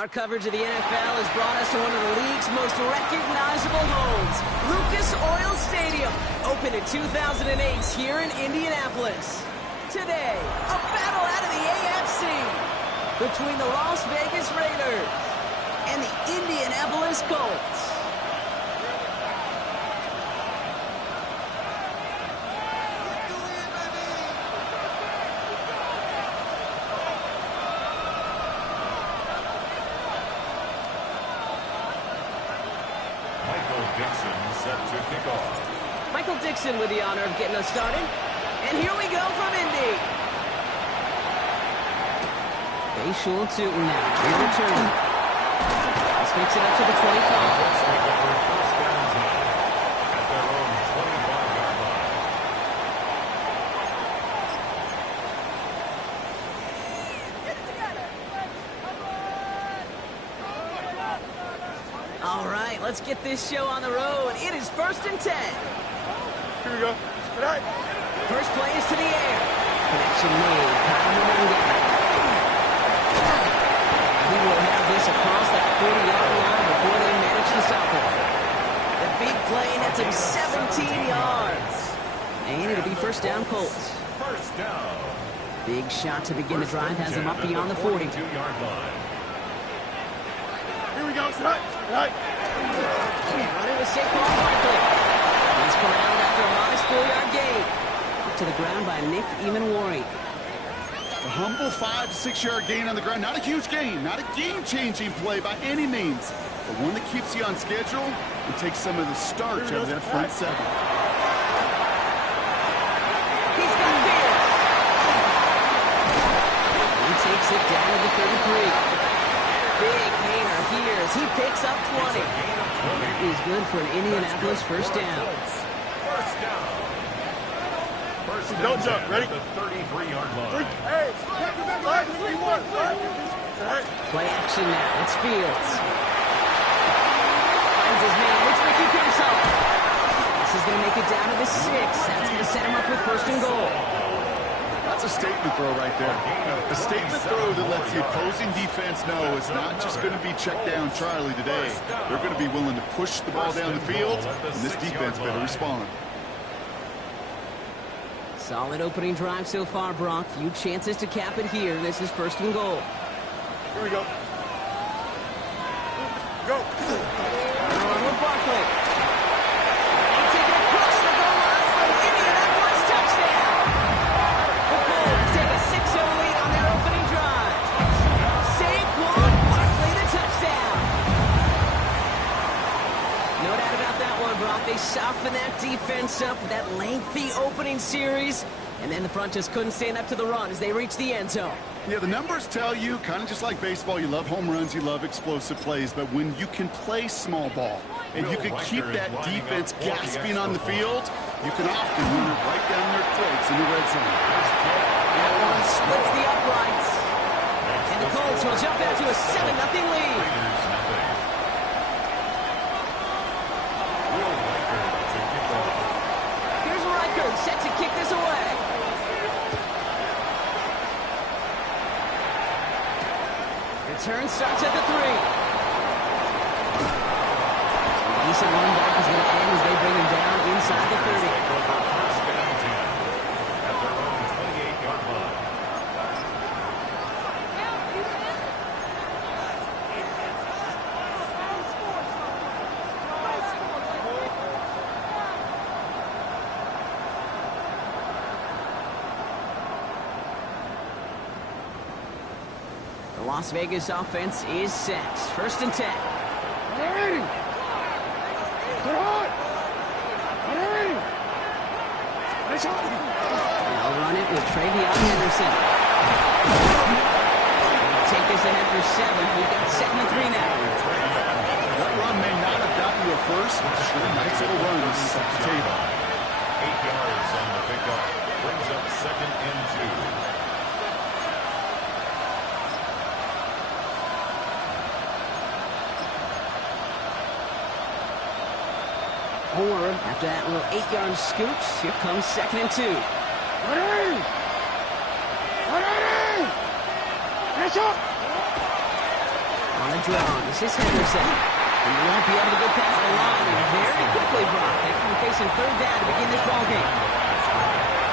Our coverage of the NFL has brought us to one of the league's most recognizable homes, Lucas Oil Stadium, opened in 2008 here in Indianapolis. Today, a battle out of the AFC between the Las Vegas Raiders and the Indianapolis Colts. Michael Dixon with the honor of getting us started. And here we go from Indy. Facial Tootin now. He'll return. This makes it up to the 25. All right, let's get this show on the road. It is 1st and 10. Here we go. All right. First play is to the air. Connection made. He will have this across that 40-yard line before they manage to stop him. The big play nets him 17 yards. And it'll be first down, Colts. First down. Big shot to begin the drive has him up beyond the 40. 42-yard line. Here we go. Right. Right. And running with Saquon Barkley. He's corralled after a modest 4-yard gain. Up to the ground by Nick Emanwari. A humble 5 to 6 yard gain on the ground. Not a huge gain, not a game-changing play by any means, but one that keeps you on schedule and takes some of the starch out of that front seven. He's got Pierce. He takes it down to the 33. Big gainer here as he picks up 20. That is good for an Indianapolis first down. First down. First down. Don't jump. Ready? The 33-yard line. Hey. Play action now. It's Fields. Finds his man. It's Ricky Pearsall. This is going to make it down to the 6. That's going to set him up with first and goal. That's a statement throw right there. A statement throw that lets the opposing defense know it's not just going to be check down Charlie today. They're going to be willing to push the ball down the field, and this defense better respond. Solid opening drive so far, Brock. Few chances to cap it here. This is first and goal. Here we go. Go. With Barkley. And taking it across the goal line for an Indianapolis touchdown. The Colts take a 6-0 lead on their opening drive. Saquon Barkley, the touchdown. No doubt about that one, Brock. They softened that defense up with that lengthy opening series. And then the front just couldn't stand up to the run as they reached the end zone. Yeah, the numbers tell you, kind of just like baseball, you love home runs, you love explosive plays, but when you can play small ball and you can keep that defense gasping on the field, you can often run it right down their throats in the red zone. That one splits the uprights. And the Colts will jump out to a 7-0 lead. Here's Reichert set to kick this away. Return starts at the 3. Decent run back is going to end as they bring him down inside the 30. First down 10 at their own 28-yard line. The Las Vegas offense is set. First and 10. Hey. Come on. Hey. Nice shot. They'll run it with Travion Henderson. They'll take this ahead for 7. We've got 2nd and 3 now. That run may not have gotten you a first, but sure, nice little run to set the table. 8 yards on the pickup. Brings up 2nd and 2. After that little 8-yard scoot, here comes 2nd and 2. Ready. Ready. Nice shot. On On the draw, this is Henderson. And he won't be able to get past the line. And very quickly, Brock. They can be facing third down to begin this ballgame.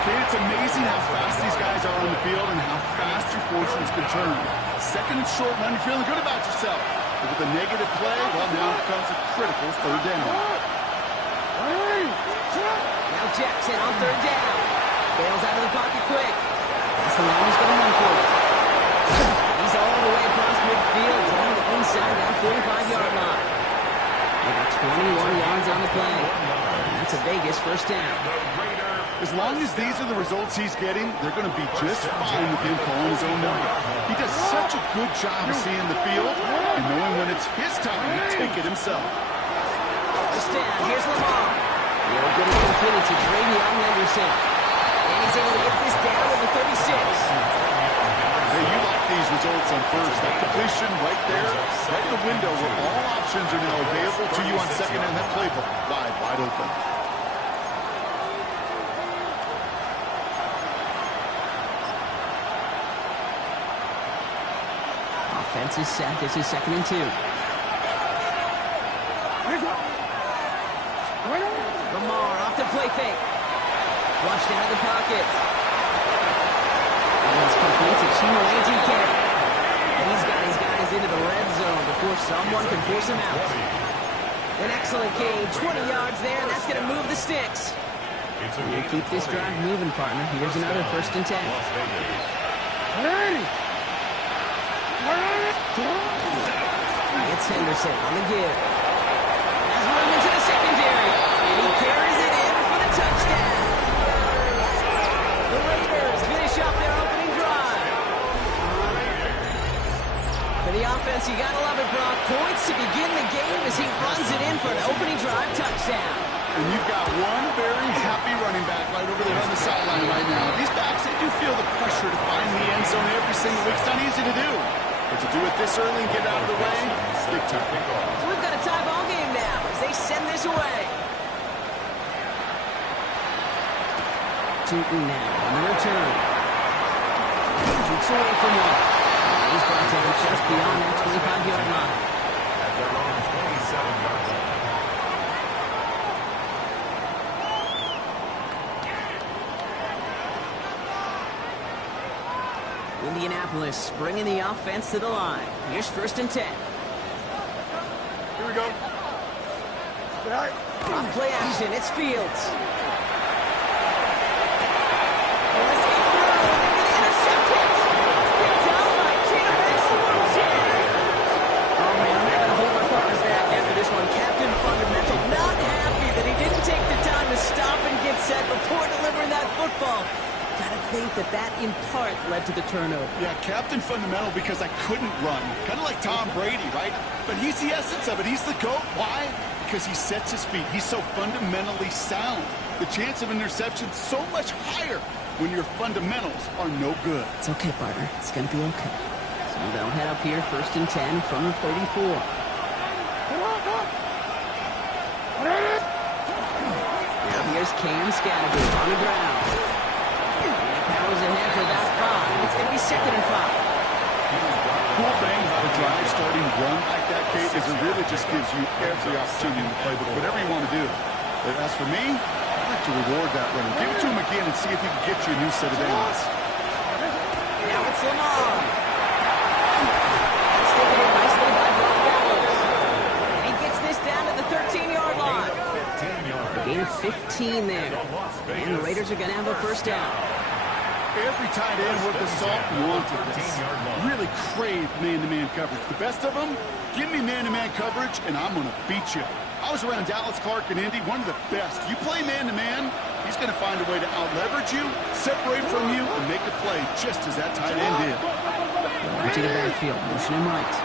Okay, it's amazing how fast these guys are on the field and how fast your fortunes can turn. Second and short run, you're feeling good about yourself. But with a negative play, well, now it becomes a critical third down. Now Jackson on third down. Bails out of the pocket quick. That's the line he's going to run for it. He's all the way across midfield, down the inside, that 45-yard line. They got 21 yards on the play. And that's a Vegas first down. As long as these are the results he's getting, they're going to be just fine with him calling his own number. He does such a good job of seeing the field and knowing when it's his time to take it himself. First down, here's Lamar. No good at completing to Travion Henderson. And he's able to get this down to the 36. Hey, you like these results on first. That completion right there, right in the window where all options are now available to you on second and that playbook wide open. Offense is set. This is 2nd and 2. Lamar off the play fake. Flushed out of the pocket. And it's complete to Chino AGK. He's got his guys into the red zone before someone can force him out. An excellent gain. 20 yards there, and that's going to move the sticks. You keep this drive moving, partner. Here's another 1st and 10. It's Henderson on the give. Has room into the secondary. And he carries it in for the touchdown. The Raiders finish up their opening drive. For the offense, you gotta love it, Brock. Points to begin the game as he runs it in for an opening drive touchdown. And you've got one very happy running back right over there on the sideline right now. These backs, they do feel the pressure to find the end zone every single week. It's not easy to do. But to do it this early and get out of the way, big time. So we've got a tie ball game now as they send this away. Tootin now on the return. Shoots away from one. And he's brought down just beyond that 25-yard line. At their own 27-yard line. Indianapolis bringing the offense to the line. Here's 1st and 10. Here we go. Off play action, it's Fields. Let's get through. They're going to intercept it. Picked out by Campbell. Oh, man, I'm not going to hold my partners back after this one. Captain Fundamental not happy that he didn't take the time to stop and get set before delivering that football. Gotta think that in part led to the turnover. Yeah, Captain Fundamental because I couldn't run. Kind of like Tom Brady, right? But he's the essence of it. He's the GOAT. Why? Because he sets his feet. He's so fundamentally sound. The chance of interception so much higher when your fundamentals are no good. It's okay, partner. It's gonna be okay. So they'll head up here 1st and 10 from the 34. Now here's Cam Scattergood on the ground. Powers ahead for that 5. It's going to be 2nd and 5. Cool thing about a drive starting run like that, Kate, is it really just gives you every opportunity to play with whatever you want to do. But as for me, I'd like to reward that run. Give it to him again and see if he can get you a new set of downs. Now it's Lamar. That's taken in nicely by Brock Bowers. And he gets this down to the 13-yard line. A gain of 15 there. And the Raiders are going to have a 1st down. Every tight end worth his salt wanted this. Really crave man-to-man coverage. The best of them, give me man-to-man coverage, and I'm going to beat you. I was around Dallas Clark and Indy, one of the best. You play man-to-man, he's going to find a way to out-leverage you, separate from you, and make a play just as that tight end did. Into the backfield, motion him right.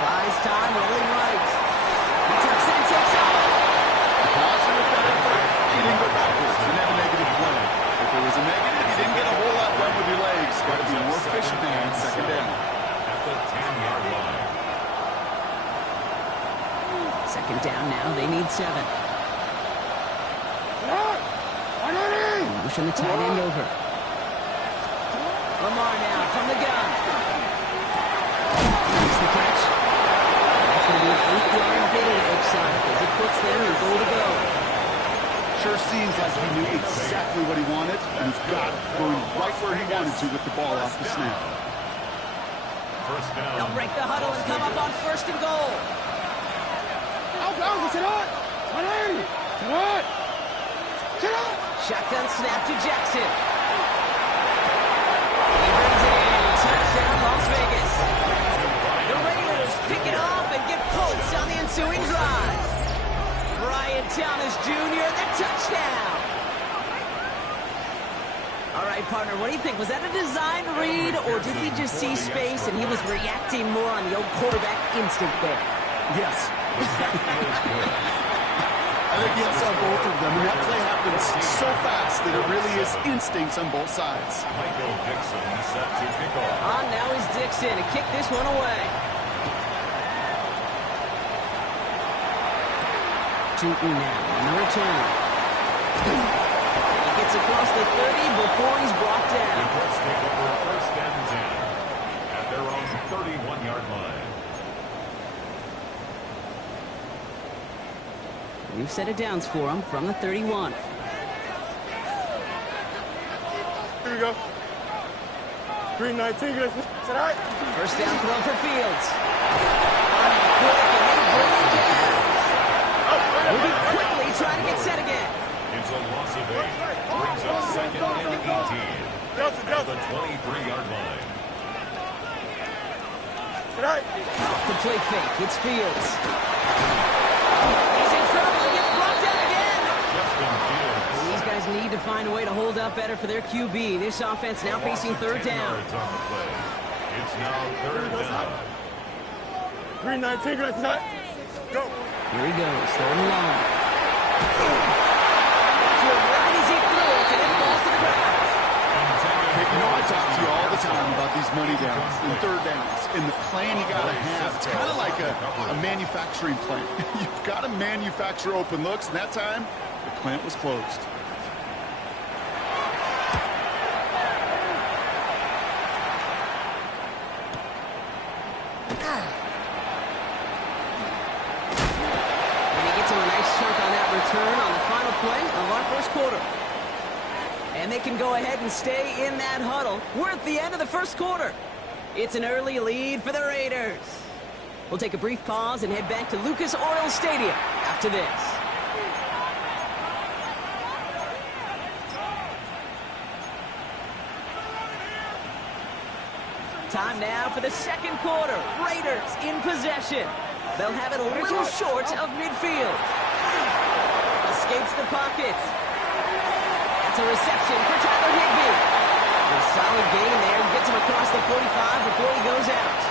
Buys time, rolling right. He tucks it and takes off. Positive that effort, he didn't go backwards and have a negative play. If there was a negative, you didn't get a whole lot done with your legs. Got to be more efficient there on 2nd down. At the 10-yard line. 2nd down now, they need 7. Motion the tight end over. Lamar now from the gun. Makes the catch. That's going to be an 8-yard gain, it looks like, as it puts them in goal to go. Sure seems like he knew exactly what he wanted, and he's got going right where he wanted to with the ball off the snap. First down. They'll break the huddle and come up on 1st and goal. Shotgun snap to Jackson. He brings it in. Touchdown, Las Vegas. The Raiders pick it off and get points on the ensuing drive. Brian Thomas Jr., the touchdown. All right, partner, what do you think? Was that a design read, or did he just see space and he was reacting more on the old quarterback instinct there? Yes. I think yes on both of them, and that play happens so fast that it really is instincts on both sides. Michael Dixon set to kick off. On now is Dixon to kick this one away. Tootin now on the return. He gets across the 30 before he's brought The down. Colts take over 1st and 10 at their own 31-yard line. New set of downs for him from the 31. Here we go. Green 19, guys. Is that all right? First down throw for Fields. On it quick, and they bring it down. Moving quickly, trying to get set again. It's a loss of 8. Brings up 2nd and 18 at the 23-yard line. All right. Off the play fake, it's Fields. He's in trouble and gets brought down again. Justin Fields. These guys need to find a way to hold up better for their QB. This offense now facing 3rd 10 down. yards on the play. It's now 3rd down. Green 19, guys. Is that go? Here he goes, 3rd and long. To him right as he threw it, and it falls to the ground. Hey, you know, I talk to you all the time about these money downs and 3rd downs and the plan you got to have. It's kind of like a manufacturing plant. You've got to manufacture open looks, and that time, the plant was closed. And he gets him a nice chunk on that return on the final play of our 1st quarter. And they can go ahead and stay in that huddle. We're at the end of the 1st quarter. It's an early lead for the Raiders. We'll take a brief pause and head back to Lucas Oil Stadium after this. Time now for the 2nd quarter. Raiders in possession. They'll have it a little short of midfield. Escapes the pocket. That's a reception for Tyler Higbee. A solid gain there. Gets him across the 45 before he goes out.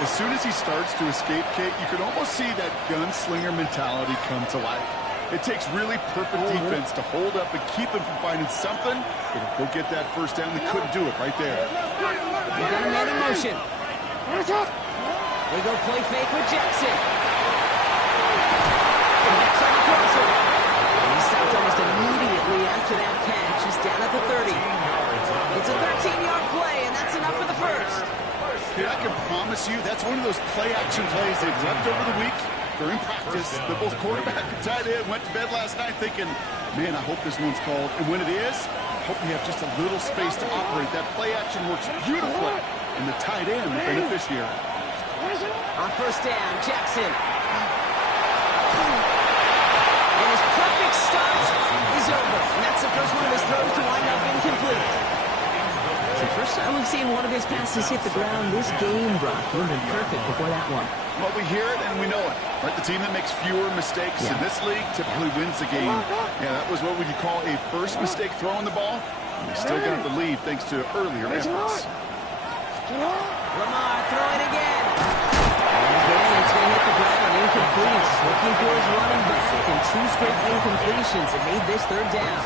As soon as he starts to escape, Kate, you can almost see that gunslinger mentality come to life. It takes really perfect defense to hold up and keep him from finding something. It'll go get that 1st down. They couldn't do it right there. They got a man in motion. They go play fake with Jackson. Next on the crosser. And he stopped almost immediately after that catch. He's down at the 30. It's a 13-yard play, and that's enough for the 1st. Kate, I can promise you that's one of those play-action plays they've left over the week. During practice, the both quarterback and tight end went to bed last night thinking, man, I hope this one's called. And when it is, I hope we have just a little space to operate. That play action works beautifully, and the tight end, the beneficiary. On 1st down, Jackson. And his perfect start is over. And that's the first one of his throws to wind up incomplete. It's the first time we've seen one of his passes hit the ground this game, Brock. He would have been perfect before that one. Well, we hear it and we know it. Right? The team that makes fewer mistakes in this league typically wins the game. Yeah, that was what would you call a first mistake throwing the ball. And they still got the lead thanks to earlier efforts. Lamar throwing again. And again, it's going to hit the ground. Incomplete. Looking for his running back. And 2 straight incompletions have made this 3rd down.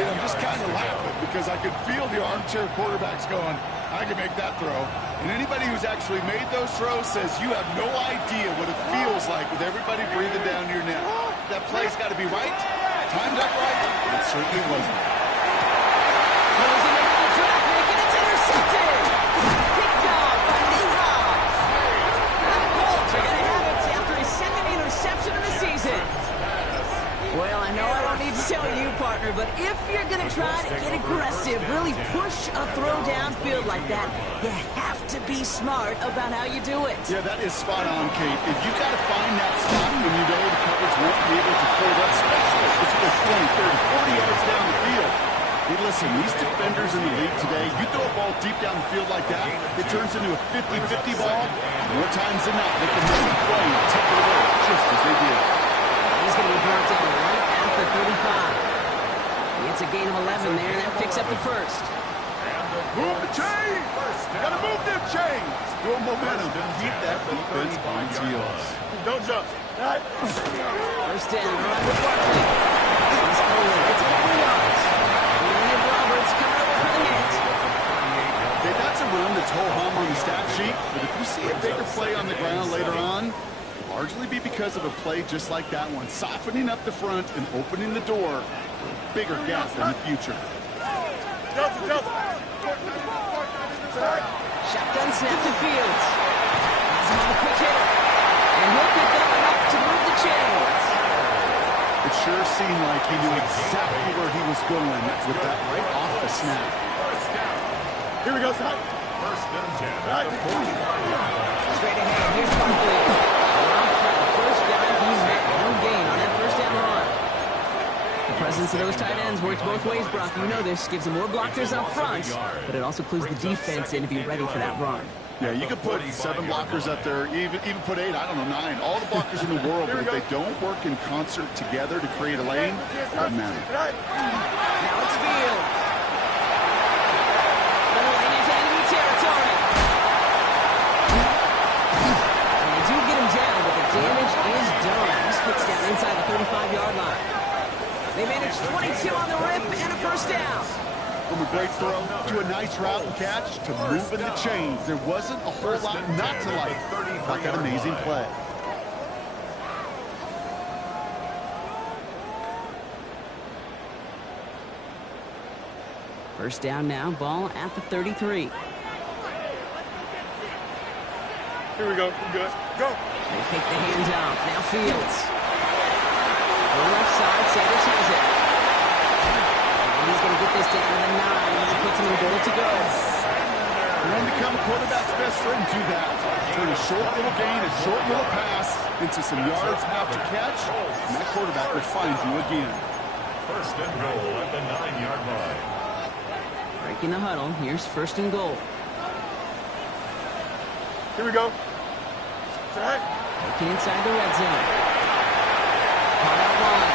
I'm just kind of laughing because I could feel the armchair quarterbacks going, I can make that throw. And anybody who's actually made those throws says you have no idea what it feels like with everybody breathing down your neck. That play's got to be right, timed up right, and it certainly wasn't. Closing in on the traffic, and it's intercepted. Picked off Well, I know I don't need to tell you, partner, but if you're going to try to get aggressive, really push a throw downfield like that, you have to be smart about how you do it. Yeah, that is spot on, Kate. If you've got to find that spot when you know the coverage won't be able to hold up, especially if you go 20, 30, 40 yards down the field. Hey, listen, these defenders in the league today, you throw a ball deep down the field like that, it turns into a 50-50 ball. More times than not, they can make a play and take it away, just as they did. He's going to be brought down right at the 35. He gets a gain of 11 there, and that picks up the first. Move the chains! Gotta move them chains! Build momentum. Keep that defense on its heels. Don't jump. First down, right with Barkley. He's pulling. It's a couple yards. And Roberts coming over for the hit. Okay, that's a run that's ho-hum on the stat sheet, but if you see a bigger play on the ground later on, largely be because of a play just like that one, softening up the front and opening the door for a bigger gap in the future. Shotgun snap to Fields. Has him on the quick hitter. And he'll pick up enough to move the chains. It sure seemed like he knew exactly where he was going with that right off the snap. Here we go, son. First and 10 at the 45-yard. Straight ahead. Here's Barkley. First down, he met no gain on that first down run. The presence of those tight ends works both ways, Brock. You know this. Gives them more blockers up front, but it also clues the defense in to be ready for that run. Yeah, you could put 7 blockers up there, even put 8, I don't know, 9. All the blockers in the world, but if they don't work in concert together to create a lane, it doesn't matter. Now it's Fields. Little lane into enemy territory. And they do get him down, but the damage is done. He spits down inside the 35-yard line. They manage 22 on the rip and a first down. From a great throw to a nice route and catch to moving the chains, there wasn't a whole lot not to like about that amazing play. First down now, ball at the 33. Here we go. Good. Go. They fake the handoff. Now Fields. The left side, Sanders has it. And he's going to get this down to the 9. That puts him in goal to go. You want to become a quarterback's best friend, do that. Turn a short little gain, a short little pass into some yards after catch, and that quarterback will find you again. First and goal at the 9-yard line. Breaking the huddle. Here's first and goal. Here we go. Looking inside the red zone. Pile on.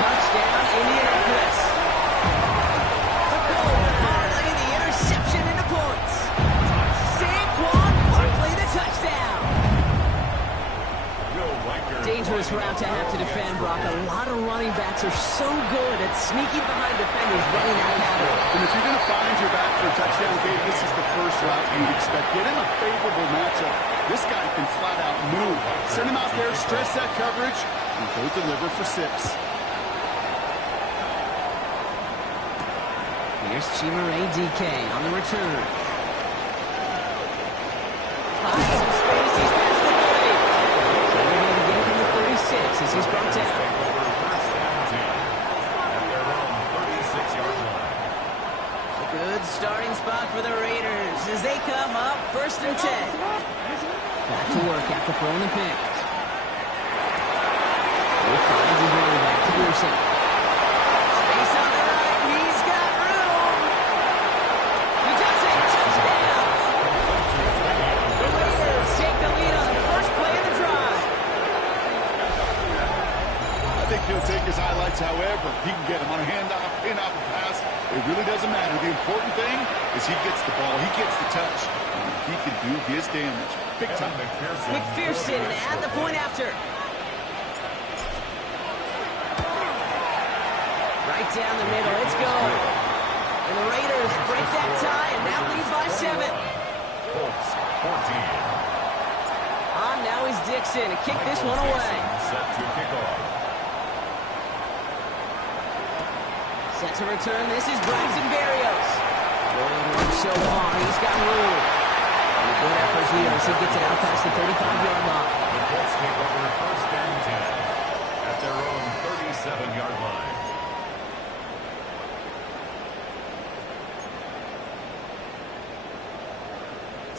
Touchdown, Indianapolis. The goal to parlay the interception into points. Saquon Barkley, the touchdown. Dangerous route to have to defend, Brock. A lot of running backs are so good at sneaking behind defenders running out of pattern. And if you're going to find your back for a touchdown, Gabe, this is the first route you'd expect. Get him a favorable matchup. This guy can flat out move. Send him out there, stress that coverage, and go deliver for 6. Here's Chimere DK on the return. Finds some space. He's past the 30. So they're going to begin from the 36 as he's brought down. A good starting spot for the Raiders as they come up first and 10. Back to work after throwing the pick. He finds his running back, Pearson. Space on the right. He's got room. He does it. Touchdown. The Raiders take the lead on the first play of the drive. I think he'll take his highlights however he can get them on a handoff, pin-off, and pass. It really doesn't matter. The important thing is he gets the ball, he gets the touch, and he can do his damage. Big time. McPherson at the point after. Right down the middle. It's go. And the Raiders break that tie and now lead by 7. Colts 14. Now is Dixon to kick this one away. Set to kick off. Set to return. This is Braxton Berrios. Good work so far. He's got room. And a good effort here as he gets it out past the 35-yard line. The Colts take over first and 10 at their own 37.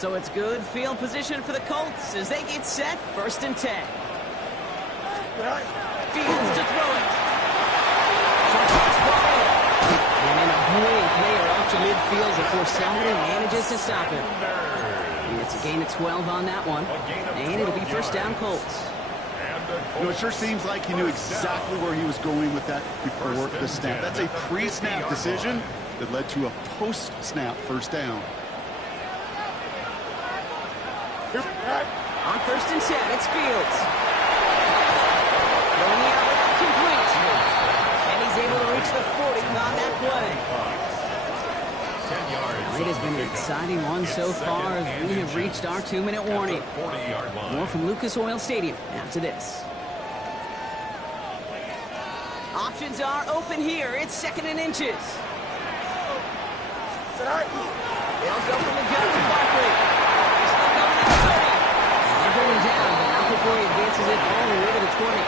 So it's good field position for the Colts as they get set, 1st and 10. Fields to throw it. And in a brilliant player off to midfield before somebody manages to stop him. It's a gain of 12 on that one. And it'll be 1st down Colts. You know, it sure seems like he knew exactly where he was going with that before the snap. That's a pre-snap decision that led to a post-snap 1st down. On 1st and 10, it's Fields. Throwing the out complete. And he's able to reach the 40 on that play. Well, it has been an exciting one so far as we have reached our 2-minute warning. More from Lucas Oil Stadium after this. Options are open here. It's 2nd and inches. They'll go from the gun with Barkley. They're still going to the 30. They're going down, but not before he advances it all the way to the 20.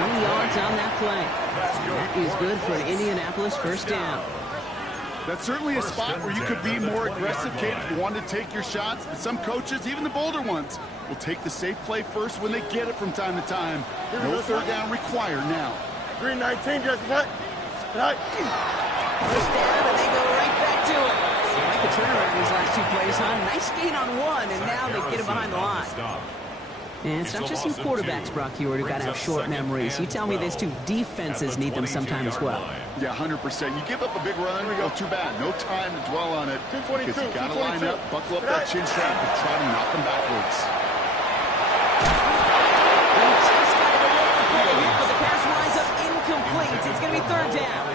20 yards on that play. That is good for an Indianapolis 1st down. That's certainly a spot where you could be more aggressive, Kate, if you wanted to take your shots. But some coaches, even the bolder ones, will take the safe play first when they get it from time to time. No 3rd down required now. 319, just back. Back. 1st down, and they go right back to it. Like the turnaround these last 2 plays, huh? Nice gain on 1, and now they get it behind the line. And it's not just some quarterbacks, Brock Hewitt, who got to have short memories. You tell me these 2 defenses need them sometime as well. Yeah, 100%. You give up a big run, well, too bad. No time to dwell on it because you got to line up, buckle up that chin strap, and try to knock them backwards. Just got it away before the hit, but the pass winds up incomplete. It's going to be 3rd down.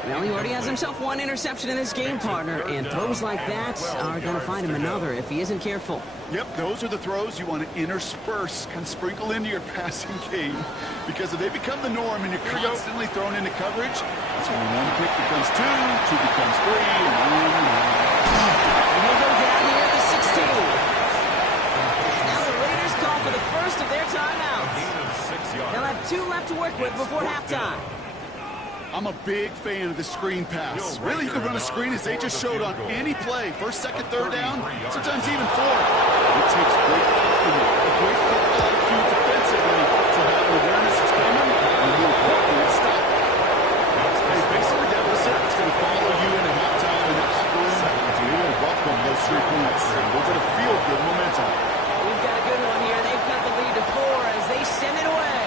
Well, he already has himself 1 interception in this game, partner, and throws like that are going to find him another if he isn't careful. Yep, those are the throws you want to intersperse, kind of sprinkle into your passing game, because if they become the norm and you're constantly thrown into coverage, that's when 1 pick becomes 2, 2 becomes 3, and on. And he'll go down here at the 16. Now the Raiders call for the first of their timeouts. They'll have 2 left to work with before halftime. I'm a big fan of the screen pass. Really, you can run a screen as they just showed on any play. 1st, 2nd, 3rd down, sometimes even 4. It takes great confidence, a great football IQ defensively to have awareness it's coming, and more importantly, it's stop. Hey, facing a deficit, it's going to follow you into halftime in the locker room. You will welcome those 3 points. They're going to feel good momentum. We've got a good one here. They've cut the lead to 4 as they send it away.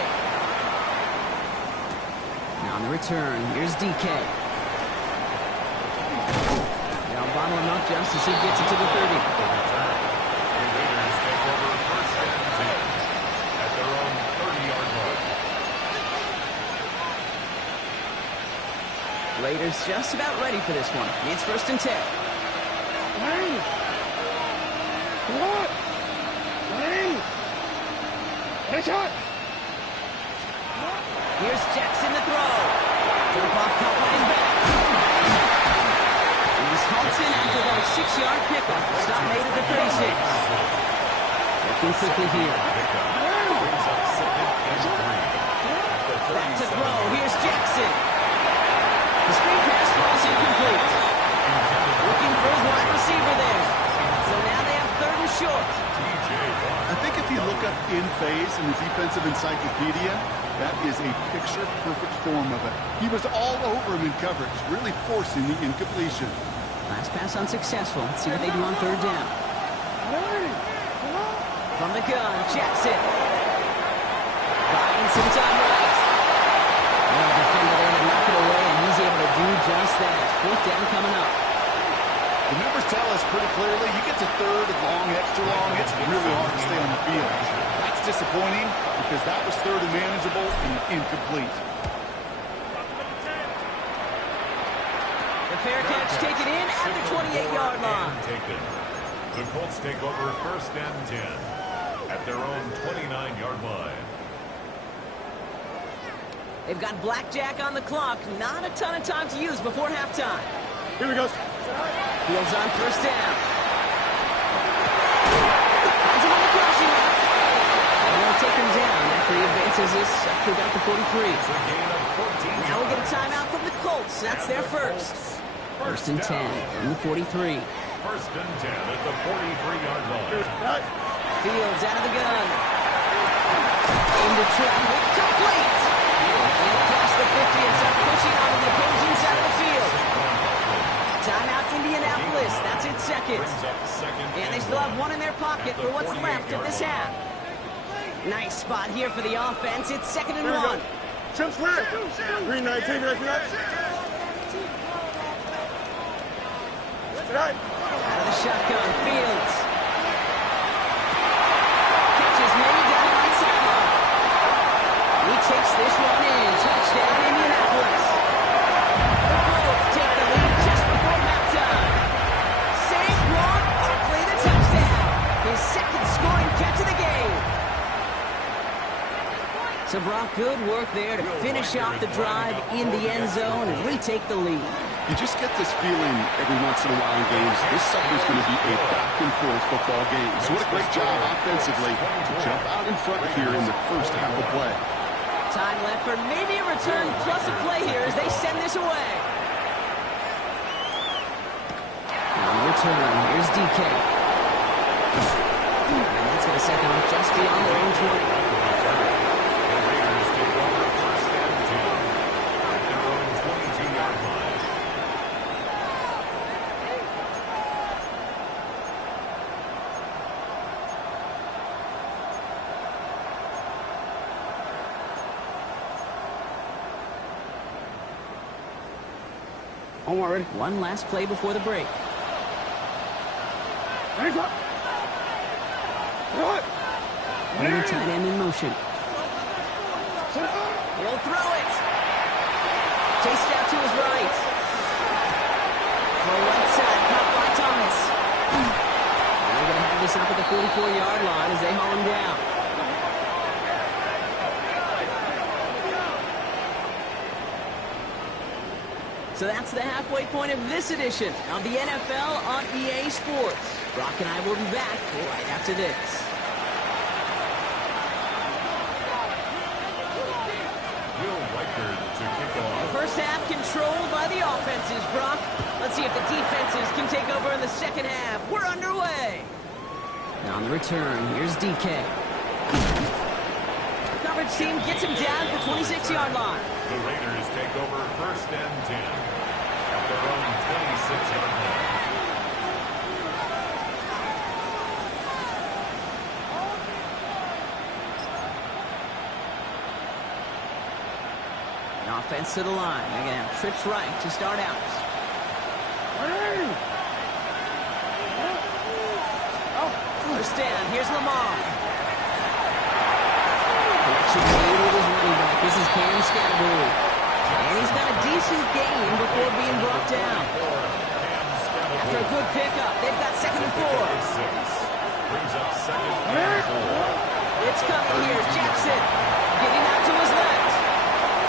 On the return, here's DK. They'll bottle him up just as he gets it to the 30. Raiders just about ready for this one. It's 1st and 10. Wayne! What? Wayne! Nice shot! Here's Jackson to throw. Jump off, caught by his back. He's Hudson after about a 6-yard pickup. Stop made at the 36. Looking quickly here. Back to throw. Here's Jackson. The screen pass falls incomplete. Looking for his wide receiver there. So now they have 3rd and short. I think if you look up in phase in the defensive encyclopedia, that is a picture-perfect form of it. He was all over him in coverage, really forcing the incompletion. Last pass unsuccessful. Let's see what they do on 3rd down. From the gun, Jackson. Buying some time right. Well, defender there to knock it away, and he's able to do just that. 4th down coming up. The numbers tell us pretty clearly, you get to 3rd and long, extra long, it's really hard to stay on the field. That's disappointing because that was 3rd and manageable and incomplete. The fair catch taken in at the 28-yard line. The Colts take over 1st and 10 at their own 29-yard line. They've got blackjack on the clock. Not a ton of time to use before halftime. Here we go. Fields on 1st down. Finds him on the crossing line. And they'll take him down after he advances this up to about the 43. Now we'll get a timeout from the Colts. That's their first. 1st and 10 from the 43. first and 10 at the 43-yard line. Fields out of the gun. Into traffic. Complete. And across the 50 and start pushing onto the opposing side of the field. Timeout Indianapolis. That's its second. And they still have one in their pocket for what's left of this half. Nice spot here for the offense. It's 2nd and 1. Chip square. Green 19, right tonight. Out of the shotgun, Fields. Catches made down the right sideline. He takes this one in. Touchdown, Indianapolis. The Colts take the lead just before halftime. Saquon Barkley the touchdown. His second scoring catch of the game. So Brock, good work there to finish off the drive in the end zone and retake the lead. You just get this feeling every once in a while in games. This sucker's going to be a back-and-forth football game. So what a great job offensively to jump out in front here in the first half of play. Time left for maybe a return plus a play here as they send this away. On the return, here's DK. And that's going to set them up just beyond their own 20. Ready? One last play before the break. Hands up. What? New tight end in motion. He'll throw it. Chased out to his right. The right side, caught by Thomas. They're going to have this up at the 44-yard line as they haul him down. So that's the halfway point of this edition of the NFL on EA Sports. Brock and I will be back right after this. The first half controlled by the offenses, Brock. Let's see if the defenses can take over in the second half. We're underway. Now on the return, here's DK. Coverage team gets him down at the 26-yard line. The Raiders take over first and 10 at their own 26-yard line. An offense to the line. They're going to have trips right to start out. First down. Here's Lamar. Connection made with his running back. This is Cam Scatterbury. And he's got a decent gain before being brought down. After a good pickup, they've got 2nd and 4. Brings up 2nd and 4. It's coming here. Jackson getting out to his left.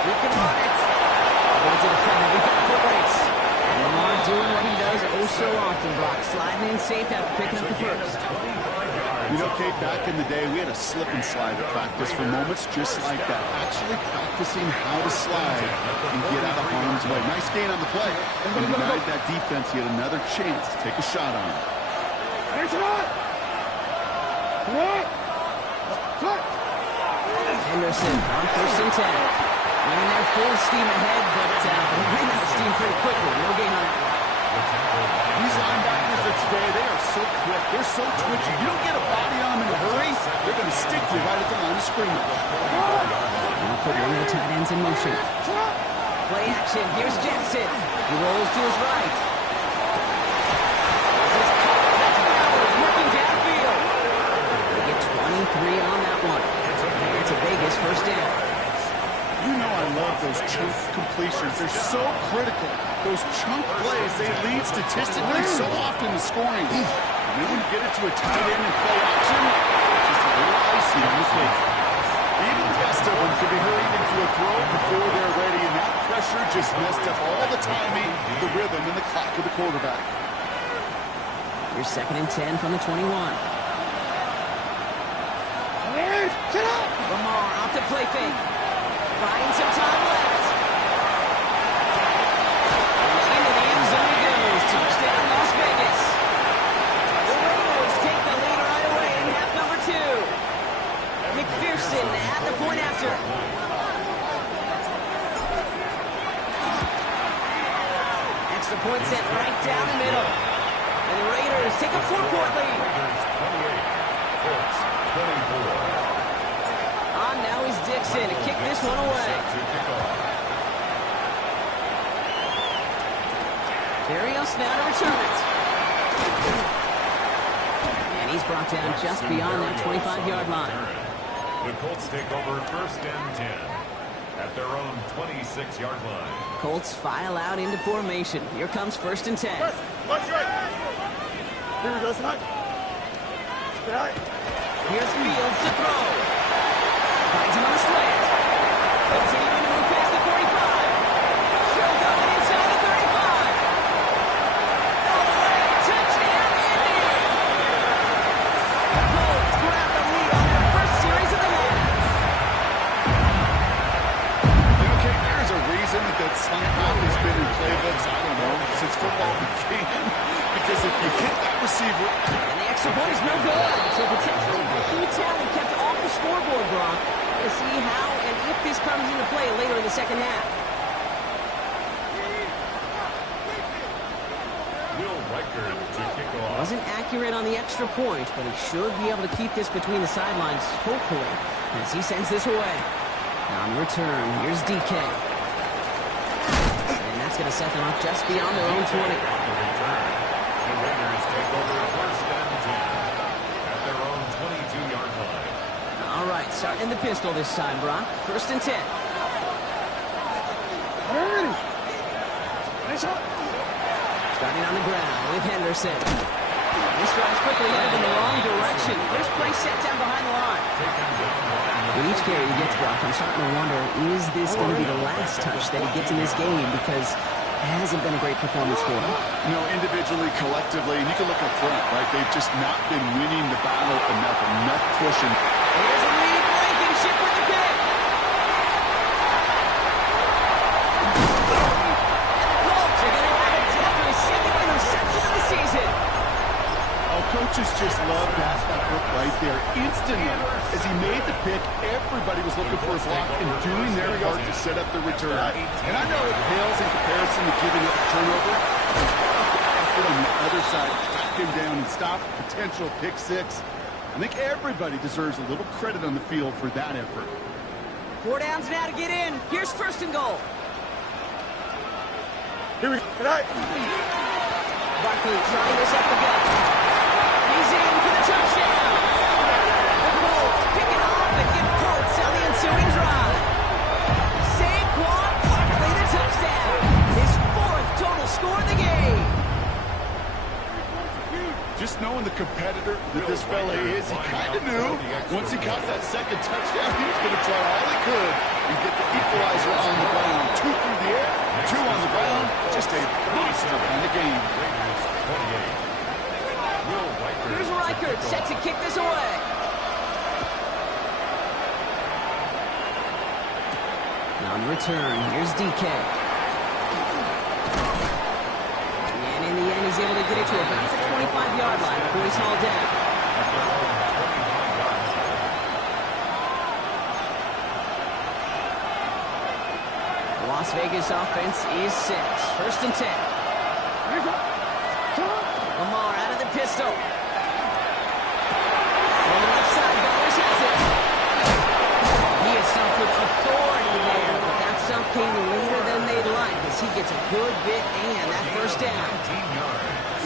He can run it. Going to the front. We've got foot race. And Lamar doing what he does oh so often, Brock. Sliding in safe after picking up the first. You know, Kate, back in the day, we had a slip and slide practice for moments just like that. Actually practicing how to slide and get out of harm's way. Nice gain on the play. And denied that defense yet another chance to take a shot on him. Henderson on 1st and 10. Running their full steam ahead, but they'll bring out steam pretty quickly. No gain on that one. These linebackers of today, they are so quick. They're so twitchy. You don't get a body on them in a hurry, they're going to stick you right at the line of scrimmage. Now put one of the tight ends in motion. Play action. Here's Jackson. He rolls to his right. This is Cox. That's working downfield. They get 23 on that one. And it's a Vegas first down. You know I love those chunk completions. They're so critical. Those chunk plays, they lead statistically so often to scoring. And then when you get it to a tight end and play action, just a little icing on the cake. Even the best of them could be hurried into a throw before they're ready, and that pressure just messed up all the timing, the rhythm, and the clock of the quarterback. Here's 2nd and 10 from the 21. Lamar off the play fake. Buying some time left. Into the end zone he goes. Touchdown, Las Vegas. McPherson at the point after. Extra point sent right down the middle. And the Raiders take a 4-point lead. On now is Dixon to kick this one away. Barrios now to return it. And he's brought down just beyond that 25-yard line. The Colts take over 1st and 10 at their own 26-yard line. Colts file out into formation. Here comes 1st and 10. Watch right. Here we go, son. Here's Fields to throw. Finds him on a slant. Continuing to move past the 45. Still going inside the 35. All the way. Touchdown, Indy. The Colts grab the lead on their first series of the half. Okay, there's a reason that slant route has been in playbooks, I don't know, since football began. Because if you hit that receiver... And the extra point is no good. So potentially key talent kept off the scoreboard, Brock. To see how and if this comes into play later in the second half. Will Riker to kick off. Wasn't accurate on the extra point, but he should be able to keep this between the sidelines, hopefully, as he sends this away. On return, here's DK. And that's going to set them up just beyond their own 20. The Raiders take over 1st and 10 at their own 22-yard line. All right, starting the pistol this time, Brock. 1st and 10. Starting on the ground with Henderson. This drive's quickly headed in the wrong direction. First play set down behind the line. With each carry he gets, Brock, I'm starting to wonder, is this going to be the last touch that he gets in this game? Because it hasn't been a great performance for him. You know, individually, collectively, and you can look up front, right? They've just not been winning the battle enough pushing. Here's a lead, Blankenship with the pick. And the Colts are going to have it after his second interception of the season. Oh, coaches just love that effort right there. Instantly, as he made the pick, everybody was looking for a block and doing their part to set up the return. And I know it pales in comparison to giving up a turnover. Effort on the other side, track him down and stop potential pick six. I think everybody deserves a little credit on the field for that effort. 4 downs now to get in. Here's 1st and goal. Here we go. Tonight. Barkley trying this up the gut. He's in for the touchdown. The Colts pick it off and give Colts on the ensuing drive. Saquon Barkley the touchdown. His 4th total score in the game. Just knowing the competitor that this fella is, he kind of knew once he caught that second touchdown, he was going to try all he could and get the equalizer on the ground. 2 through the air, 2 on the ground. Just a monster in the game. Here's Reichert set to kick this away. On return, here's DK. And in the end, he's able to get it to about the 25-yard line before he's hauled down. The Las Vegas offense is set. 1st and 10. Lamar out of the pistol. On the left side, Bowers has it. He is stumped with authority there, but that stump came later than they'd like as he gets a good bit and that 1st down.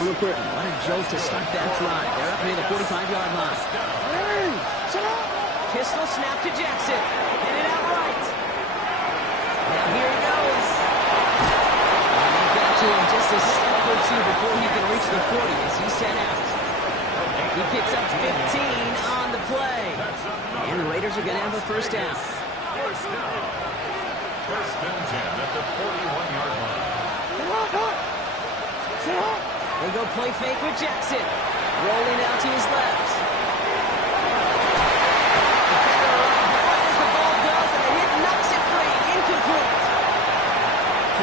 What a jolt to start that drive. They're up near the 45-yard line. Pistol snap to Jackson. Hit it out right. Now here he goes. And he got to him just a step or two before he can reach the 40 as he's sent out. He picks up 15 on the play. And the Raiders are going to have a 1st down. 1st down. 1st and 10 at the 41-yard line. They go play fake with Jackson. Rolling out to his left. Defender arrives right as the ball does, and the hit knocks it free. Incomplete.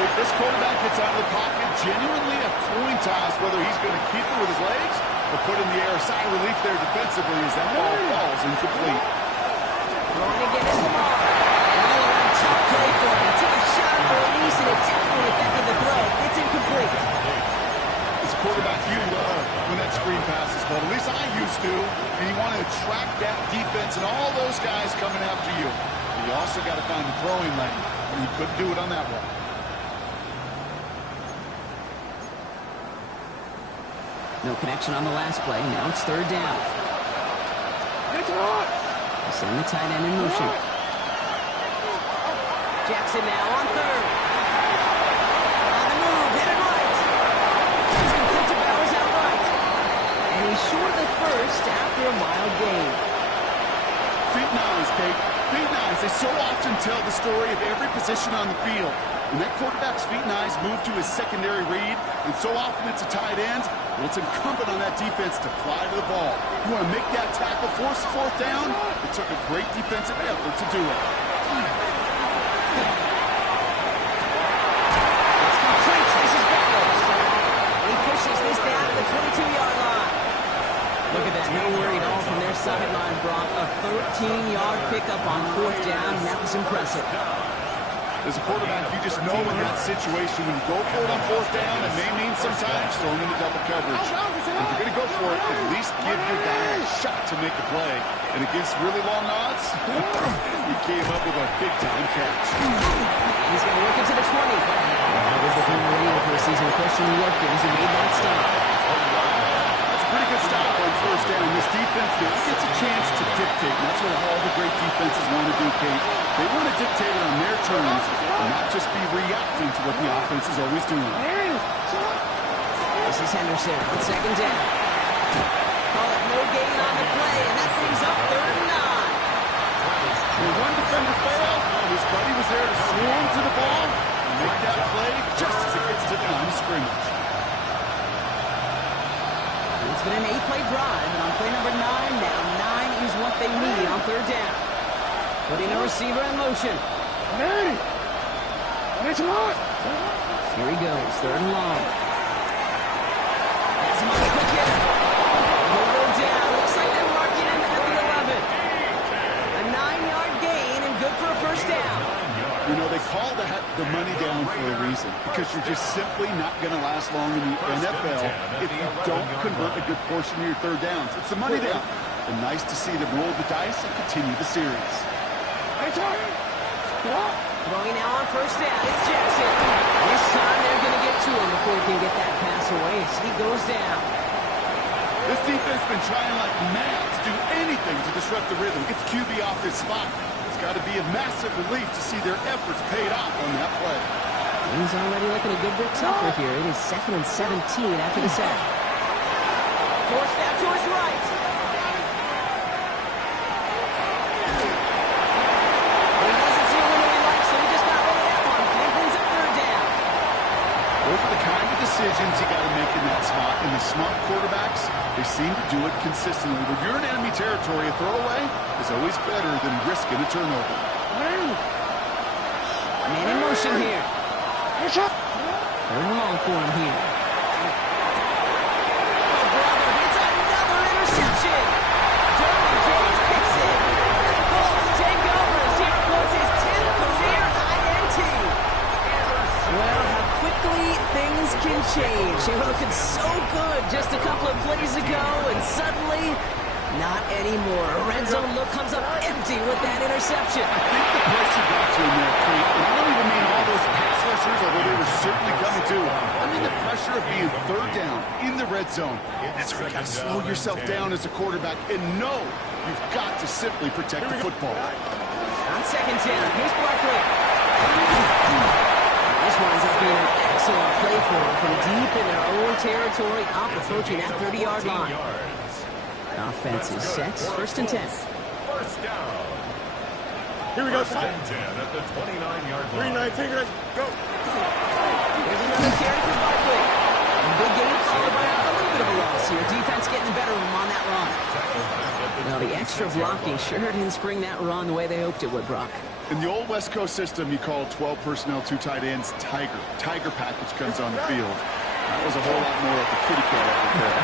If this quarterback gets out of the pocket, genuinely a coin toss whether he's going to keep it with his legs or put in the air. Sigh of relief there defensively as that ball falls incomplete. numerous guys coming after you. But you also got to find the throwing lane, and he couldn't do it on that one. No connection on the last play. Now it's third down. Send the tight end in motion. Jackson now on third. On the move, hit it right. He's complete to Bowers outright. And he's short of the first after a mild gain. Feet and eyes, Kate. Feet and eyes. They so often tell the story of every position on the field. When that quarterback's feet and eyes move to his secondary read, and so often it's a tight end, well, it's incumbent on that defense to fly to the ball. You want to make that tackle, force the fourth down? It took a great defensive effort to do it. It's complete. This is Bowers. He pushes this down to the 22-yard line. Look at that. No worry at all from their sideline, Brock. A 13-yard pickup on fourth down. That was impressive. As a quarterback, you just know in that situation when you go for it on fourth down, it may mean sometimes throwing into double coverage. But if you're going to go for it, at least give your guy a shot to make a play. And against really long odds, he came up with a big-time catch. He's going to work into the 20. That was the thing we're waiting for a season. Christian Wilkins who made that stop. That's a pretty good stop on first down. This defense gets a chance to dictate. And that's what all the great defenses want to do, Kate. They want to dictate it on their terms and not just be reacting to what the offense is always doing. This is Henderson on second down. Call it no gain on the play, and that brings up third and 9. When one defender failed, his buddy was there to swarm to the ball and make that play just as it gets to the line of scrimmage. It's been an 8-play drive, and on play number 9, now 9 is what they need on third down. Putting a receiver in motion. Here he goes, third and long. That's him on the quick hitter. He'll go down. Looks like they're marking him at the 11. A 9-yard gain and good for a first down. You know, they call that the money down for a reason, because you're just simply not going to last long in the NFL if you don't convert a good portion of your third downs. It's the money down. And nice to see them roll the dice and continue the series. Throwing now on first down. It's Jackson. This time they're going to get to him before he can get that pass away. So he goes down. This defense has been trying like mad to do anything to disrupt the rhythm, get the QB off his spot. It's got to be a massive relief to see their efforts paid off on that play. He's already looking a good bit tougher here. It is 2nd and 17 after the sack. Forced out to his right. He doesn't see a window he likes, so he just got rid of that one. And brings up third down. Those are the kind of decisions you got to make in that spot. And the smart quarterbacks, they seem to do it consistently. When you're in enemy territory, a throwaway is always better than risking a turnover. Man in motion here. Third and long for him here. Oh, brother, it's another interception. Derwin James picks it. And the Colts take over as he reports his 10th career INT. Well, how quickly things can change. They were looking so good just a couple of plays ago, and suddenly, not anymore. A red zone look comes up empty with that interception. I think the pressure got to him there, Kate. And I don't even mean all those pass rushers, although they were certainly coming to. I mean the pressure of being third down in the red zone. That's where you got to slow yourself down as a quarterback and know you've got to simply protect the football. On second down, here's Barkley. This winds up being an excellent play for them from deep in their own territory, up approaching that 30-yard line. Offense is set. 1st and 10. First down. Here we go. First and 10 at the 29-yard line. 3-9, go. There's another carry for Barkley. A big gain followed by a little bit of a loss here. Defense getting the better of him on that run. Well, the extra blocking sure didn't spring that run the way they hoped it would, Brock. In the old West Coast system, you call 12 personnel, 2 tight ends, Tiger. Tiger package comes on the field. That was a whole lot more of the kitty cat effort there.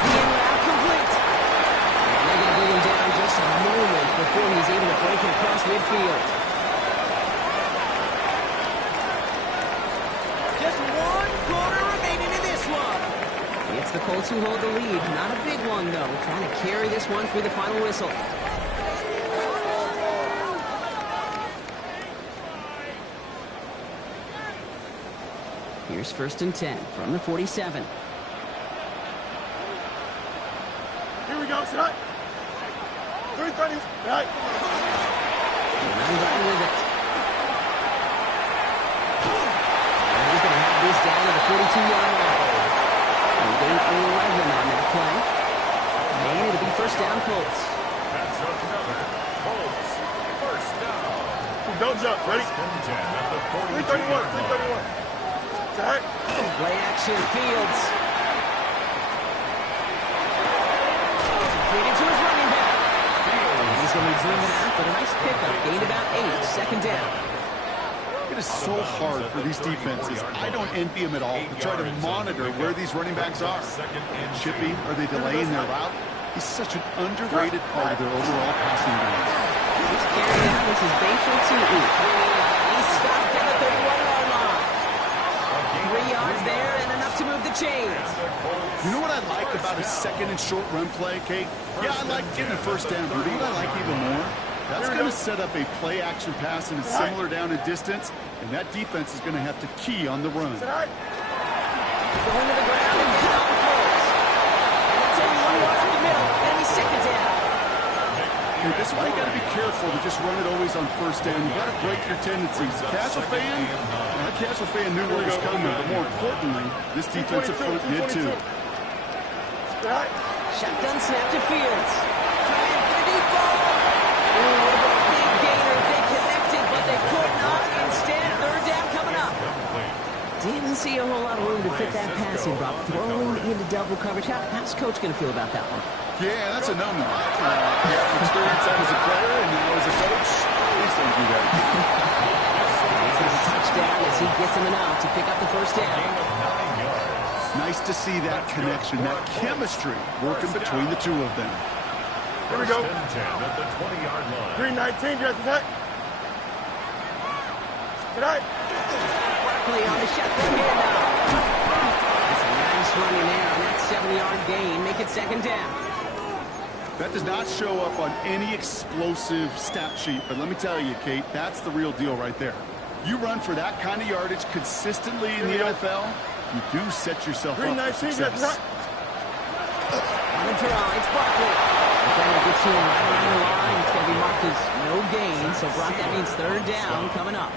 The end route complete. And they're going to bring him down just a moment before he's able to break it across midfield. Just 1 quarter remaining in this one. It's the Colts who hold the lead. Not a big one, though. Trying to carry this one through the final whistle. Here's 1st and 10 from the 47. Here we go, set. 330, right. And I'm going with it. And he's going to have this down to the 42-yard line. And gain 11 on that play. And it'll be 1st down, Colts. That's another Colts first down. Don't jump, ready? 331. 331. Set. Play action, Fields. Completed to his running back. And he's going to be driven out, but a nice pickup. Gained about 8, 2nd down. It is so hard for these defenses. I don't envy them at all to try to monitor where these running backs are. Chippy, are they delaying their route? He's such an underrated part of their overall passing game. He's carrying out. This is Bayfield to He's stopped at the 31-yard line. 3 yards there and enough to move the chains. You know what I like about a 2nd and short run play, Kate? Yeah, I like getting a 1st down, but you know what I like even more? That's going to set up a play-action pass and it's similar down in distance, and that defense is going to have to key on the run. Going to the ground and get on the close. And that's only 1 yard up the middle. Going to be 2nd down. Hey, this is why you got to be careful to just run it always on 1st down. You got to break your tendencies. Casual fan, that casual fan knew what was coming, but more importantly, this defensive front did too. Shotgun snap to Fields. Trying for the deep ball. Ooh, a little bit of big gainer. They connected, but they could not. Instead, 3rd down coming up. Didn't see a whole lot of room to fit that passing drop. Throwing into double coverage. How's Coach going to feel about that one? Yeah, that's a no-no. Experience that as a player and now as a coach, please don't do that. He's going to be touchdown as he gets him enough to pick up the 1st down. Nice to see that connection, that chemistry working between the two of them. Here we go. 1st and 10 at the 20-yard line. 319, just attack. Tonight. Barkley on the shotgun handoff. That's a nice run in there on that 7-yard gain. Make it 2nd down. That does not show up on any explosive stat sheet, but let me tell you, Kate, that's the real deal right there. You run for that kind of yardage consistently in the NFL, you do set yourself up for success. On the draw, it's Barkley. Defender gets to him right around the line. It's going to be marked as no gain, so Brock, that means 3rd down coming up.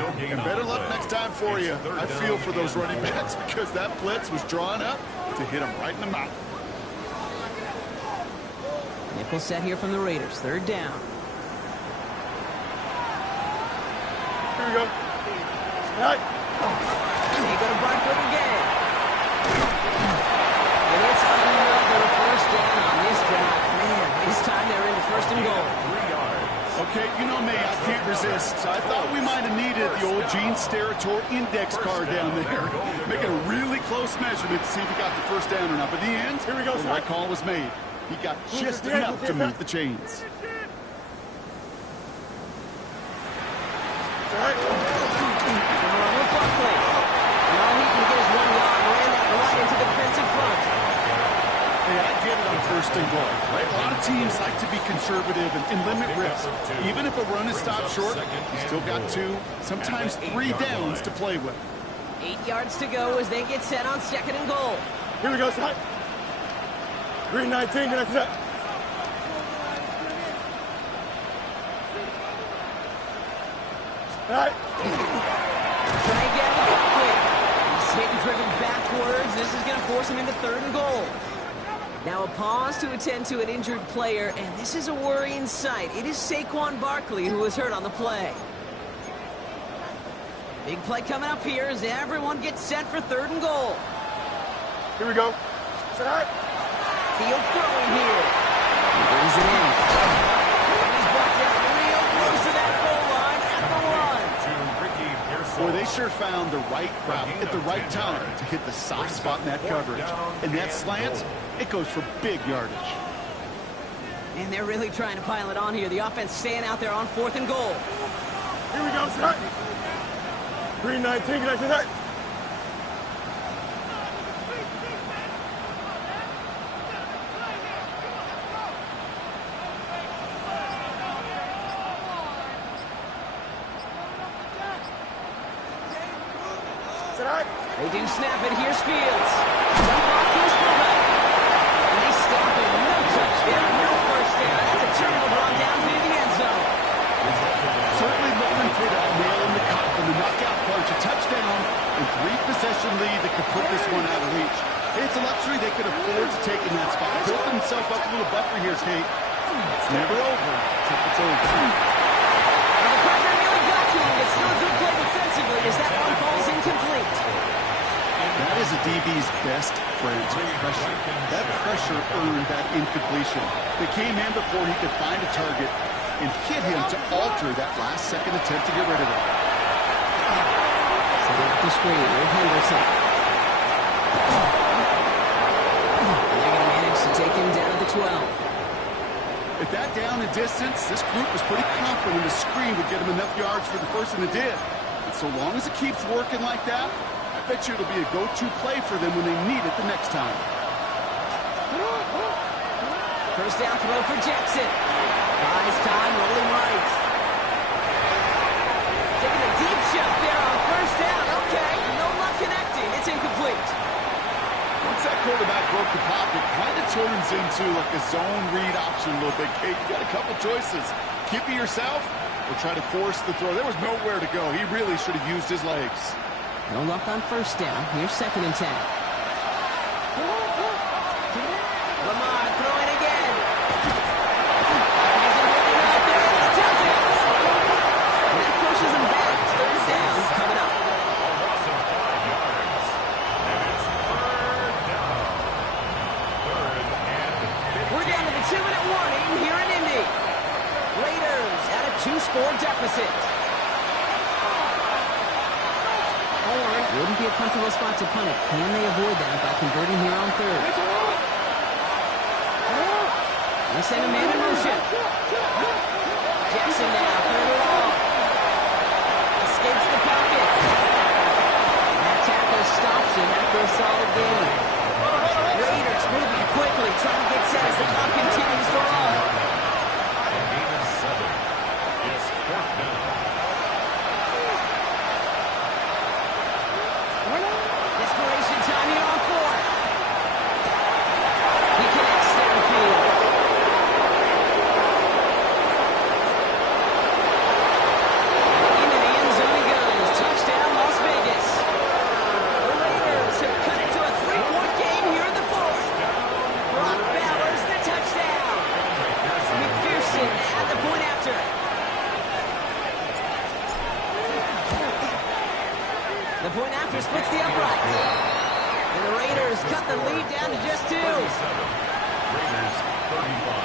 And better luck next time for you. I feel for those running backs because that blitz was drawn up to hit them right in the mouth. Nickel set here from the Raiders. 3rd down. Here we go. Right. They go to Barkley again. And it's another 1st down on this drive. Man, this time they're into 1st and goal. 3 yards. Okay, you know me, I can't resist. I thought we might have needed the old Gene Steratore index card down there. Making a really close measurement to see if he got the 1st down or not. But in the end, Here we go, the right call was made. He got just enough to move the chains. Right. With Barkley. And all he can get is 1 yard. Ran that right into the defensive front. Hey, I get it on 1st and goal. Right? A lot of teams like to be conservative and limit risk. Even if a run is stopped short, you still got 2, sometimes 3 downs to play with. 8 yards to go as they get set on 2nd and goal. Here we go, side. 319, just attack. Right. Try again with Barkley. He's hit and driven backwards. This is going to force him into 3rd and goal. Now a pause to attend to an injured player, and this is a worrying sight. It is Saquon Barkley who was hurt on the play. Big play coming up here as everyone gets set for 3rd and goal. Here we go. Set. Field throwing here. He brings it in. And he's brought down real close to that goal line at the 1. Boy, they sure found the right route at the right time to hit the soft spot in that coverage. And that slant, it goes for big yardage. And they're really trying to pile it on here. The offense staying out there on 4th and goal. Here we go, set. 319, just attack. They do snap it. Here's Fields. Dump off to his fullback. And they stop it. No touchdown. No first down. That's a turnover on down to the end zone. Certainly looking for that nail in the coffin, the knockout punch, a touchdown, and 3-possession lead that could put this one out of reach. It's a luxury they could afford to take in that spot. Built themselves up a little buffer here, Kate. It's never over until it's over. Well, the pressure really got to him, but still a good play defensively as that one falls incomplete. That is a DB's best friend, pressure. That pressure earned that incompletion. They came in before he could find a target and hit him to alter that last-second attempt to get rid of it. So they have to screen with Henderson. And they're going to manage to take him down to the 12. At that down and distance, this group was pretty confident the screen would get him enough yards for the first, and it did. And so long as it keeps working like that, I bet you it'll be a go-to play for them when they need it the next time. First down throw for Jackson. Buys time, rolling right. Taking a deep shot there on first down. Okay, no luck connecting. It's incomplete. Once that quarterback broke the pocket, kind of turns into like a zone read option a little bit. Kate, you got a couple choices. Keep it yourself or try to force the throw. There was nowhere to go. He really should have used his legs. No luck on first down. Here's 2nd and 10. Lamar throwing again. He's holding up there. Touch it. And that pushes him back. Third down coming up. We're down to the 2-minute warning here in Indy. Raiders at a 2-score deficit. Horn wouldn't be a comfortable spot to punt it. Can they avoid that by converting here on third? They send a man in motion. Jackson now, third and long. Escapes the pocket. That tackle stops him after a solid gain. Raiders moving quickly, trying to get set as the clock continues to run. Gain of 7. It's 4th down. Desperation time here on 4. He connects downfield. Into the end zone he goes. Touchdown, Las Vegas. The Raiders have cut it to a 3-point game here in the 4th. Brock Bowers the touchdown. McPherson at the point after. The point after splits the upright. And the Raiders cut the lead down to just 2. Raiders 35.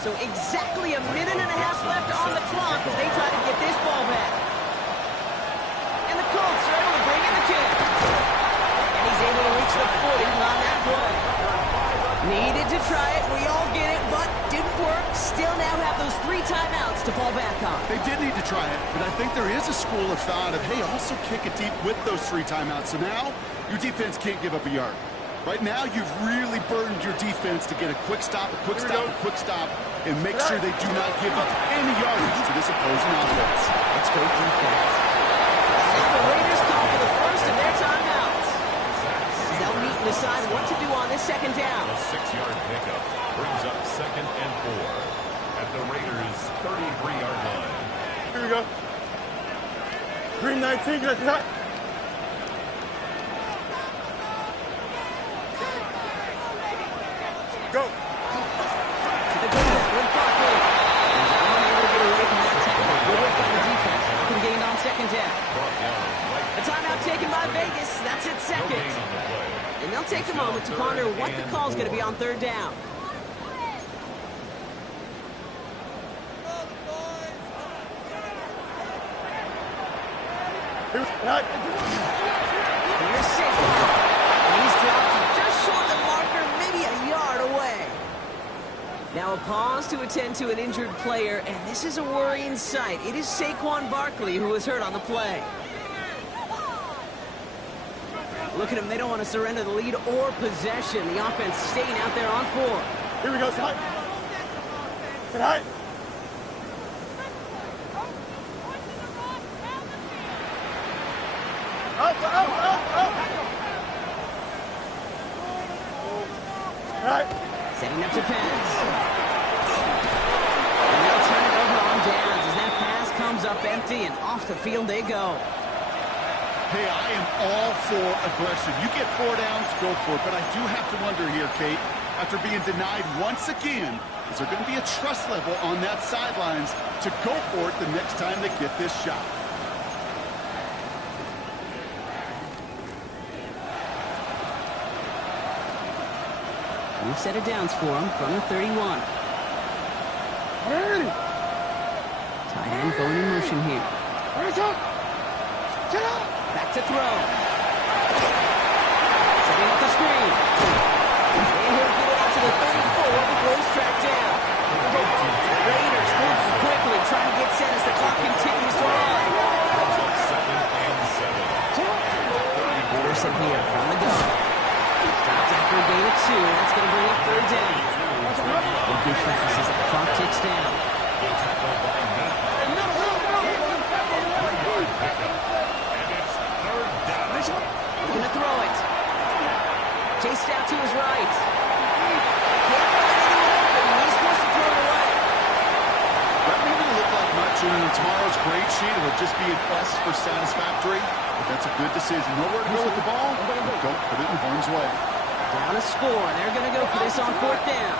So exactly a minute and a half left on the clock as they try to get this ball back. And the Colts are able to bring in the kick. And he's able to reach the 40 on that play. Needed to try it, we all get it, but didn't work. Still now have those 3 timeouts to fall back on. They did need to try it, but I think there is a school of thought of, hey, also kick it deep with those 3 timeouts. So now your defense can't give up a yard. Right now, you've really burdened your defense to get a quick stop, and make sure they do not give up any yardage to this opposing offense. Let's go defense. Now the Raiders call for the first of their timeouts. They'll meet and decide what to do on this 2nd down. A 6-yard pickup brings up 2nd and 4 at the Raiders' 33-yard line. Here we go. Green 19, get that. Go. The good work with Barkley. He's unable to get away from that tackle. Good work by the defense. Nothing gained on 2nd down. A timeout taken by Vegas. That's its 2nd. And they'll take a moment to ponder what the call is going to be on 3rd down. Here's Saquon. And he's dropped just short of the marker, maybe a yard away. Now a pause to attend to an injured player, and this is a worrying sight. It is Saquon Barkley who was hurt on the play. Look at them. They don't want to surrender the lead or possession. The offense staying out there on 4. Here we go, Scott. Get high. Right. Setting up to pass. And they'll turn it over on downs as that pass comes up empty and off the field they go. Hey, I am all for aggression. You get 4 downs, go for it. But I do have to wonder here, Kate, after being denied once again, is there going to be a trust level on that sidelines to go for it the next time they get this shot? New set of downs for him from the 31. Tight end going in motion here. Back to throw. Setting up the screen. And he'll get it out to the 34 before he's tracked down. Raiders moving quickly, trying to get set as the clock continues to run. Anderson here from the gun. Stops after a gain of 2. That's going to bring up 3rd down. Looking fast as the clock ticks down. Going to throw it. Chased out to his right. Can't find anyone open. He's forced to throw it away. That may not look like much in tomorrow's grade sheet. It'll just be an S for satisfactory. But that's a good decision. Nowhere to go with the ball. Don't put it in harm's way. Down a score. They're going to go for this on 4th down.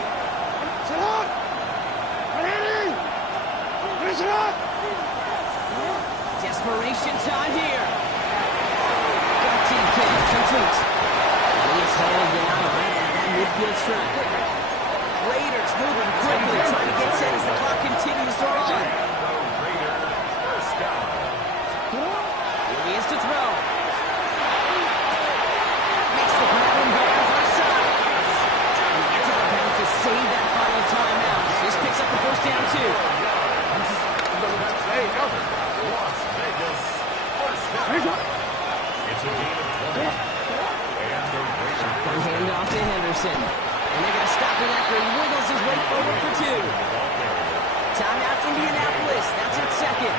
Desperation time here. Got team kick. Complete. He's hauled down right at that midfield stripe. Raiders moving quickly, trying to get set as the clock continues to run. Here he is to throw. Makes the Madden bands on his side. And he gets it up to save that final timeout. This picks up the 1st down, too. Hey, go. Las Vegas, 1st down. It's a gain of 20. And the Raiders. Shotgun handoff to Henderson. And they're going to stop him after he wiggles his way forward for 2. Timeout Indianapolis. That's its 2nd.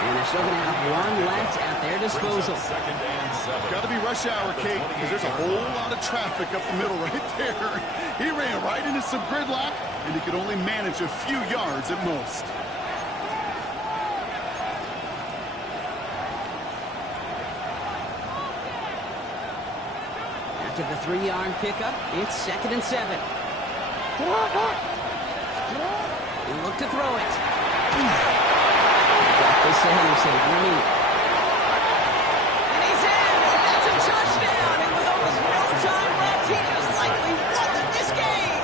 And they're still going to have 1 left at their disposal. 2nd and 7. Got to be rush hour, Kate, because there's a whole lot of traffic up the middle right there. He ran right into some gridlock, and he could only manage a few yards at most. After the 3-yard pickup, it's 2nd and 7. He looked to throw it. Drop this to Henderson underneath. And he's in! And that's a touchdown! And with almost no time left, he just likely won this game!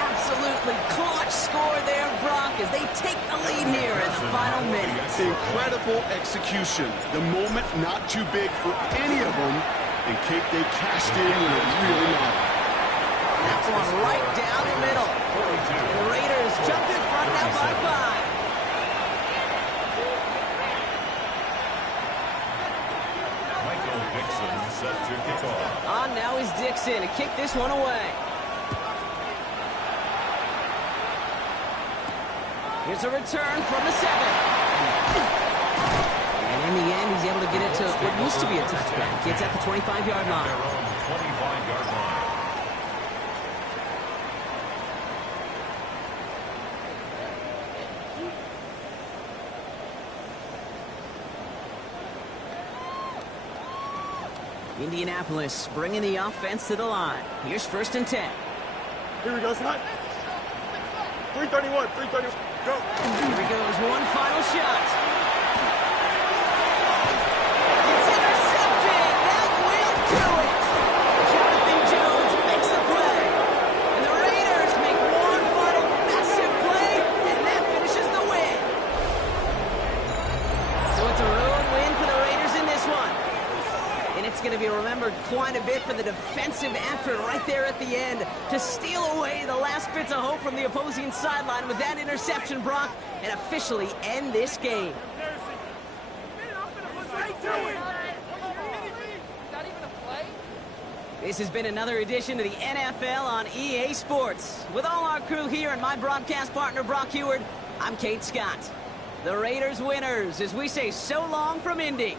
Absolutely clutch score there, Brock, as they take the lead here in the final minutes. Incredible execution. The moment not too big for any of them. And Kate, they cashed in when it really mattered. That one right down the middle. The Raiders jump in front now by 5. Michael Dixon set to kick off. On now is Dixon to kick this one away. Here's a return from the 7. And in the end, he's able to get it to what used to be a touchback. Gets at the 25-yard line. Their own 25-yard line. Indianapolis bringing the offense to the line. Here's 1st and 10. Here we go, Scott. 331, 331. Go. Here he goes, one final shot. It's intercepted. That will do it. Jonathan Jones makes the play. And the Raiders make one final massive play, and that finishes the win. So it's a road win for the Raiders in this one. And it's going to be remembered quite a bit for the defensive effort right there at the end to steal away the last bits of hope from the opposing sideline with that interception, Brock, and officially end this game. This has been another edition of the NFL on EA Sports. With all our crew here and my broadcast partner, Brock Heward, I'm Kate Scott. The Raiders winners as we say so long from Indy.